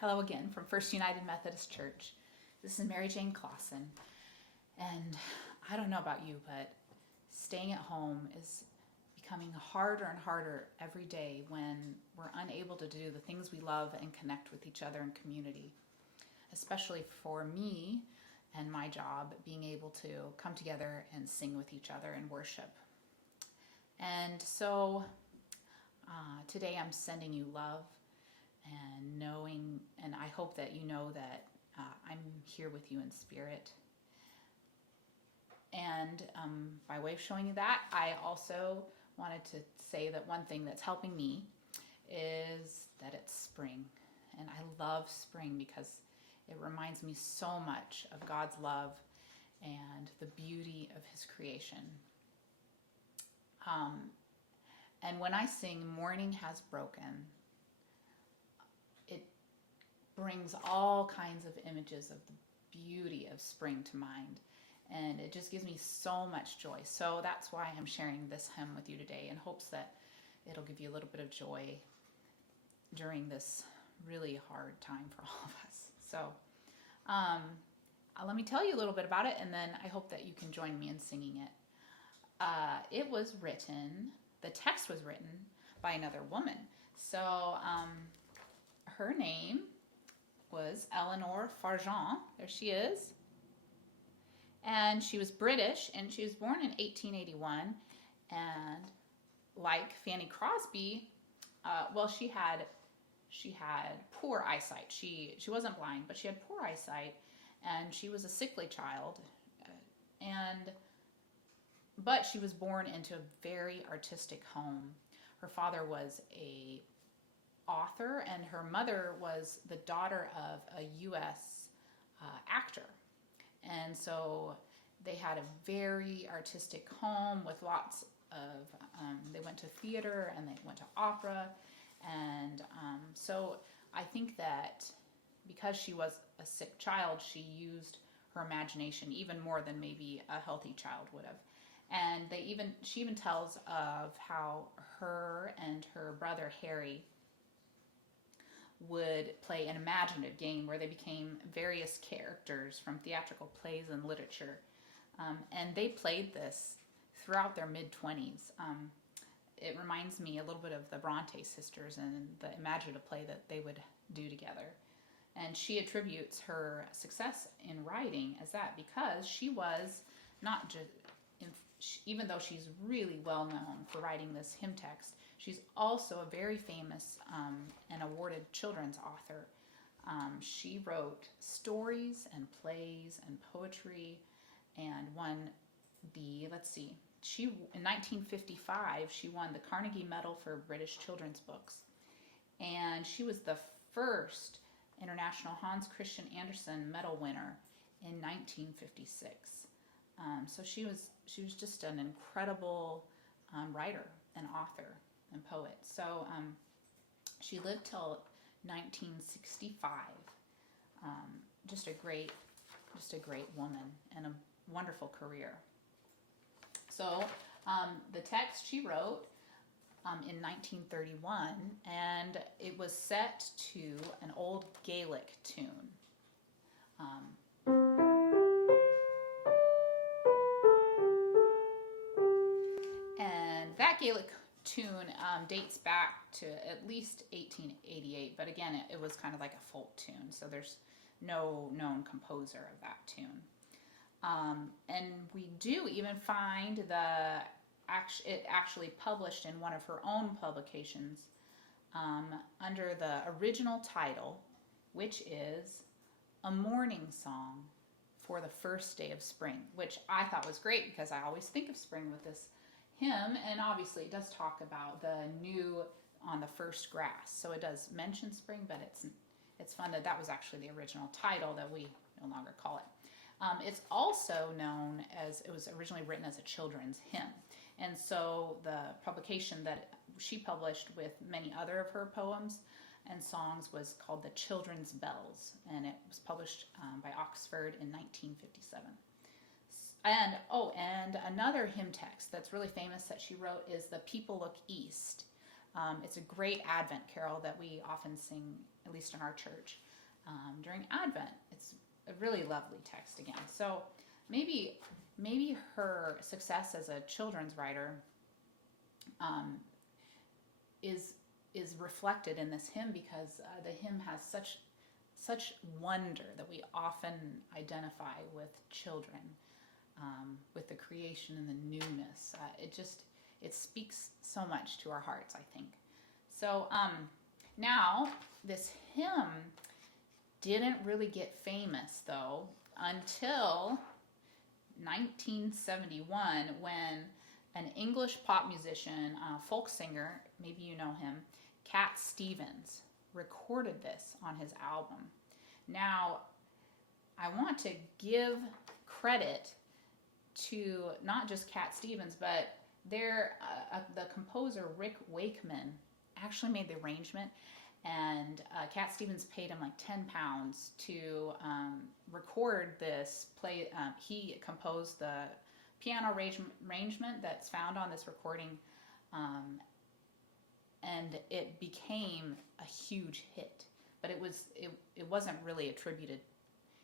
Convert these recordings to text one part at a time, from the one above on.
Hello again from First United Methodist Church. This is Mary Jane Clausen. And I don't know about you, but staying at home is becoming harder and harder every day when we're unable to do the things we love and connect with each other in community. Especially for me and my job, being able to come together and sing with each other and worship. And so today I'm sending you love and knowing, and I hope that you know that I'm here with you in spirit. And by way of showing you that, I also wanted to say that one thing that's helping me is that it's spring. And I love spring because it reminds me so much of God's love and the beauty of His creation. And when I sing Morning Has Broken, it brings all kinds of images of the beauty of spring to mind. And it just gives me so much joy. So that's why I'm sharing this hymn with you today in hopes that it'll give you a little bit of joy during this really hard time for all of us. So let me tell you a little bit about it, and then I hope that you can join me in singing it. It was written, the text was written by another woman. So her name was Eleanor Farjeon. There she is. And she was British, and she was born in 1881. And like Fanny Crosby, she had poor eyesight. She wasn't blind, but she had poor eyesight, and she was a sickly child. But she was born into a very artistic home. Her father was a author, and her mother was the daughter of a U.S. actor. And so they had a very artistic home with lots of, they went to theater and they went to opera. And so I think that because she was a sick child, she used her imagination even more than maybe a healthy child would have. And she even tells of how her and her brother Harry would play an imaginative game where they became various characters from theatrical plays and literature. And they played this throughout their mid-20s. It reminds me a little bit of the Bronte sisters and the imaginative play that they would do together. And she attributes her success in writing as that because she was not just, even though she's really well known for writing this hymn text, she's also a very famous and awarded children's author. She wrote stories and plays and poetry and won in 1955, she won the Carnegie Medal for British children's books. And she was the first International Hans Christian Andersen Medal winner in 1956. So she was just an incredible writer and author and poet. So she lived till 1965. Just a great woman and a wonderful career. So the text she wrote in 1931, and it was set to an old Gaelic tune. And that Gaelic tune dates back to at least 1888, but again, it was kind of like a folk tune, so there's no known composer of that tune. And we do even find it actually published in one of her own publications under the original title, which is A Morning Song for the First Day of Spring, which I thought was great because I always think of spring with this hymn, and obviously it does talk about the new on the first grass, so it does mention spring, but it's fun that was actually the original title that we no longer call it. It's also known as, it was originally written as a children's hymn, and so the publication that she published with many other of her poems and songs was called The Children's Bells, and it was published by Oxford in 1957. And another hymn text that's really famous that she wrote is The People Look East. It's a great Advent carol that we often sing at least in our church, during Advent. It's a really lovely text again. So maybe her success as a children's writer is reflected in this hymn, because the hymn has such wonder that we often identify with children, with the creation and the newness. It speaks so much to our hearts, I think. So now this hymn didn't really get famous, though, until 1971, when an English pop musician, folk singer, maybe you know him, Cat Stevens, recorded this on his album. Now, I want to give credit to not just Cat Stevens, but the composer Rick Wakeman actually made the arrangement, and Cat Stevens paid him like £10 to record this play. He composed the piano arrangement that's found on this recording, and it became a huge hit. But it wasn't really attributed.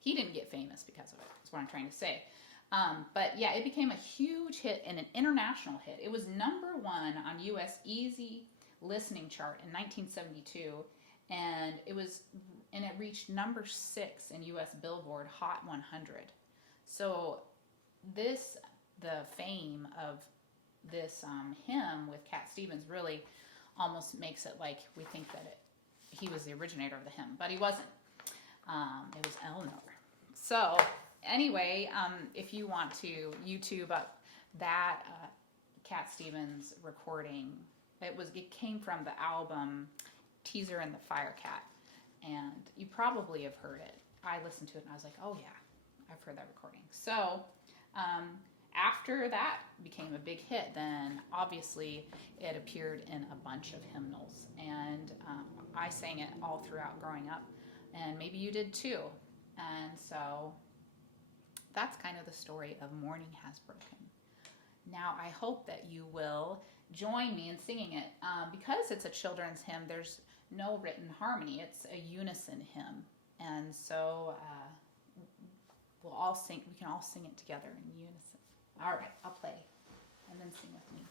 He didn't get famous because of it. That's what I'm trying to say. But yeah, it became a huge hit and an international hit. It was #1 on U.S. Easy Listening chart in 1972, and it reached #6 in U.S. Billboard Hot 100. So the fame of this hymn with Cat Stevens really almost makes it like we think that he was the originator of the hymn, but he wasn't. It was Eleanor. So anyway, if you want to YouTube up that Cat Stevens recording, it came from the album Teaser and the Firecat, and you probably have heard it. I listened to it and I was like, oh yeah, I've heard that recording. So after that became a big hit, then obviously it appeared in a bunch of hymnals, and I sang it all throughout growing up, and maybe you did too. And so that's kind of the story of Morning Has Broken. Now I hope that you will join me in singing it. Because it's a children's hymn, there's no written harmony. It's a unison hymn, and so we can all sing it together in unison. All right, I'll play, and then sing with me.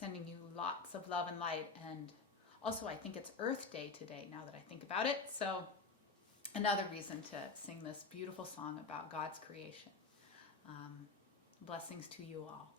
Sending you lots of love and light. And also, I think it's Earth Day today, now that I think about it. So another reason to sing this beautiful song about God's creation. Blessings to you all.